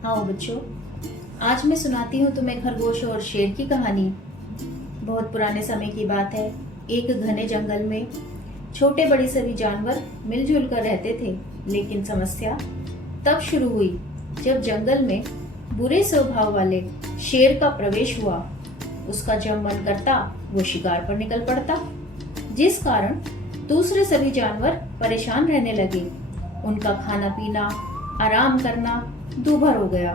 आओ बच्चों, आज मैं सुनाती हूँ तुम्हें खरगोश और शेर की कहानी। बहुत पुराने समय की बात है। एक घने जंगल में छोटे बड़े सभी जानवर मिलजुल कर रहते थे। लेकिन समस्या तब शुरू हुई जब जंगल में बुरे स्वभाव वाले शेर का प्रवेश हुआ। उसका जब मन करता वो शिकार पर निकल पड़ता, जिस कारण दूसरे सभी जानवर परेशान रहने लगे। उनका खाना पीना, आराम करना दूभर हो गया।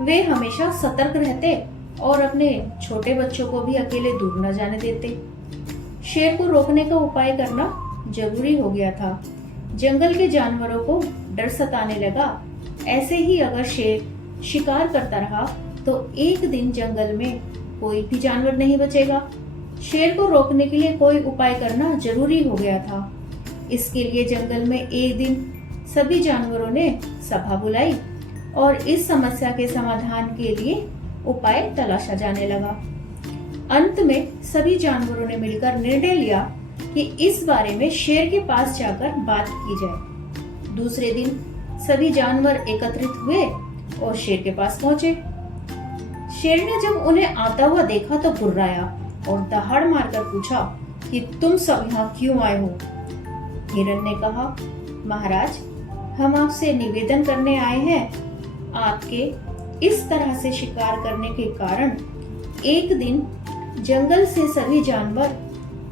वे हमेशा सतर्क रहते और अपने छोटे बच्चों को भी अकेले दूर न जाने देते। शेर को रोकने का उपाय करना जरूरी हो गया था। जंगल के जानवरों को डर सताने लगा। ऐसे ही अगर शेर शिकार करता रहा तो एक दिन जंगल में कोई भी जानवर नहीं बचेगा। शेर को रोकने के लिए कोई उपाय करना जरूरी हो गया था। इसके लिए जंगल में एक दिन सभी जानवरों ने सभा बुलाई और इस समस्या के समाधान के लिए उपाय तलाशा जाने लगा। अंत में सभी जानवरों ने मिलकर निर्णय लिया कि इस बारे में शेर के पास जाकर बात की जाए। दूसरे दिन सभी जानवर एकत्रित हुए और शेर के पास पहुंचे। शेर ने जब उन्हें आता हुआ देखा तो गुर्राया और दहाड़ मारकर पूछा कि तुम सब यहाँ क्यों आए हो? हिरन ने कहा, महाराज, हम आपसे निवेदन करने आए हैं। आपके इस तरह से शिकार करने के कारण एक दिन जंगल से सभी जानवर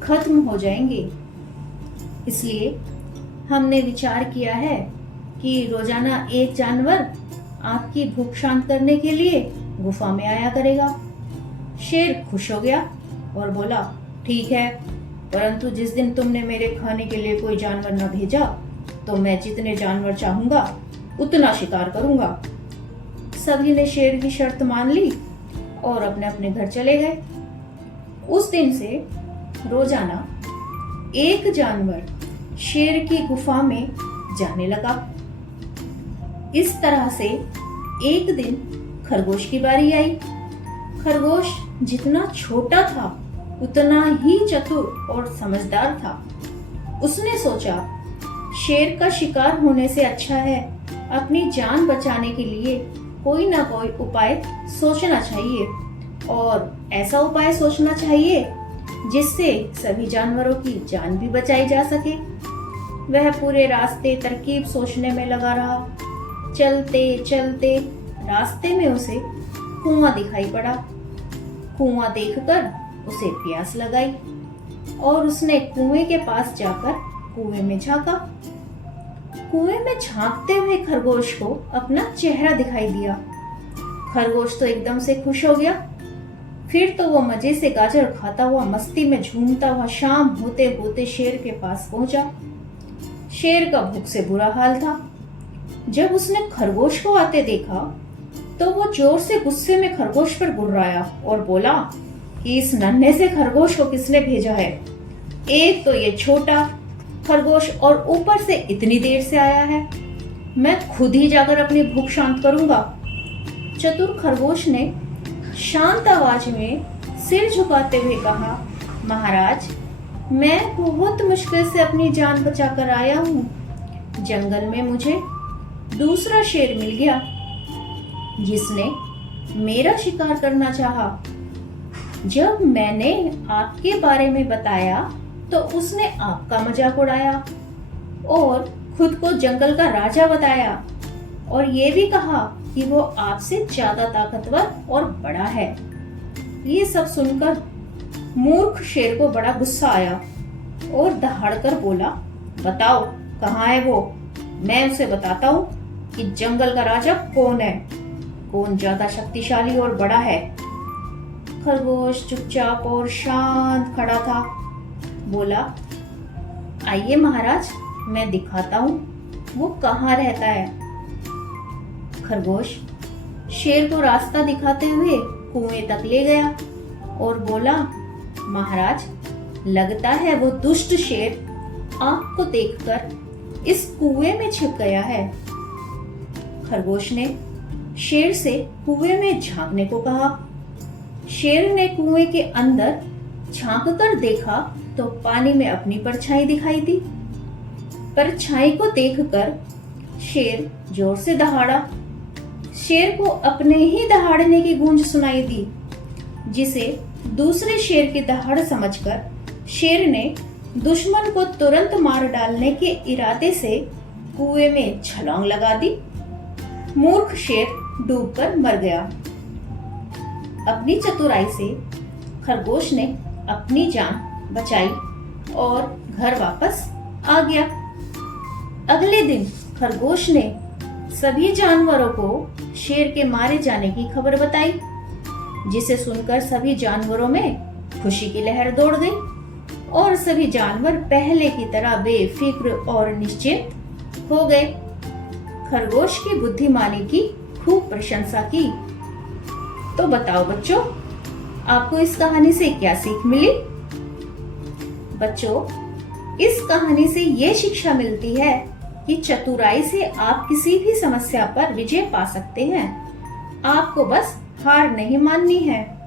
खत्म हो जाएंगे। इसलिए हमने विचार किया है कि रोजाना एक जानवर आपकी भूख शांत करने के लिए गुफा में आया करेगा। शेर खुश हो गया और बोला, ठीक है, परंतु जिस दिन तुमने मेरे खाने के लिए कोई जानवर न भेजा तो मैं जितने जानवर चाहूंगा उतना शिकार करूंगा। सभी ने शेर की शर्त मान ली और अपने अपने घर चले गए। उस दिन से रोजाना एक जानवर शेर की गुफा में जाने लगा। इस तरह से एक दिन खरगोश की बारी आई। खरगोश जितना छोटा था उतना ही चतुर और समझदार था। उसने सोचा, शेर का शिकार होने से अच्छा है अपनी जान बचाने के लिए कोई ना कोई उपाय सोचना चाहिए और ऐसा उपाय सोचना चाहिए जिससे सभी जानवरों की जान भी बचाई जा सके। वह पूरे रास्ते तरकीब सोचने में लगा रहा। चलते चलते रास्ते में उसे कुआं दिखाई पड़ा। कुआं देखकर उसे प्यास लगाई और उसने कुएं के पास जाकर कुएं में झांका। कुएं में झांकते हुए खरगोश को अपना चेहरा दिखाई दिया। खरगोश तो एकदम से खुश हो गया। फिर तो वो मजे से गाजर खाता हुआ मस्ती में झूमता हुआ शाम होते होते शेर के पास पहुंचा। शेर का भूख से बुरा हाल था। जब उसने खरगोश को आते देखा तो वो जोर से गुस्से में खरगोश पर गुर्राया और बोला कि इस नन्हे से खरगोश को किसने भेजा है? एक तो ये छोटा खरगोश और ऊपर से इतनी देर से आया है। मैं खुद ही जाकर अपनी भूख शांत करूंगा। चतुर खरगोश ने शांत आवाज में सिर झुकाते हुए कहा, महाराज, मैं बहुत मुश्किल से अपनी जान बचाकर आया हूँ। जंगल में मुझे दूसरा शेर मिल गया जिसने मेरा शिकार करना चाहा। जब मैंने आपके बारे में बताया तो उसने आपका मजाक उड़ाया और खुद को जंगल का राजा बताया और ये भी कहा कि वो आपसे ज्यादा ताकतवर और बड़ा है। ये सब सुनकर मूर्ख शेर को बड़ा गुस्सा आया और दहाड़कर बोला, बताओ कहाँ है वो? मैं उसे बताता हूँ कि जंगल का राजा कौन है, कौन ज्यादा शक्तिशाली और बड़ा है। खरगोश चुपचाप और शांत खड़ा था। बोला, आइए महाराज, मैं दिखाता हूँ वो कहाँ रहता है। खरगोश शेर को रास्ता दिखाते हुए कुएं तक ले गया और बोला, महाराज, लगता है वो दुष्ट शेर आपको देखकर इस कुएं में छिप गया है। खरगोश ने शेर से कुएं में झांकने को कहा। शेर ने कुएं के अंदर झांककर देखा तो पानी में अपनी परछाई दिखाई दी। परछाई को देखकर शेर जोर से दहाड़ा। शेर को अपने ही दहाड़ने की गूंज सुनाई दी, जिसे दूसरे शेर की दहाड़ समझकर शेर ने दुश्मन को तुरंत मार डालने के इरादे से कुएं में छलांग लगा दी। मूर्ख शेर डूबकर मर गया। अपनी चतुराई से खरगोश ने अपनी जान बचाई और घर वापस आ गया। अगले दिन खरगोश ने सभी जानवरों को शेर के मारे जाने की खबर बताई, जिसे सुनकर सभी जानवरों में खुशी की लहर दौड़ गई और सभी जानवर पहले की तरह बेफिक्र और निश्चिंत हो गए। खरगोश की बुद्धिमानी की खूब प्रशंसा की। तो बताओ बच्चों, आपको इस कहानी से क्या सीख मिली? बच्चों, इस कहानी से ये शिक्षा मिलती है कि चतुराई से आप किसी भी समस्या पर विजय पा सकते हैं। आपको बस हार नहीं माननी है।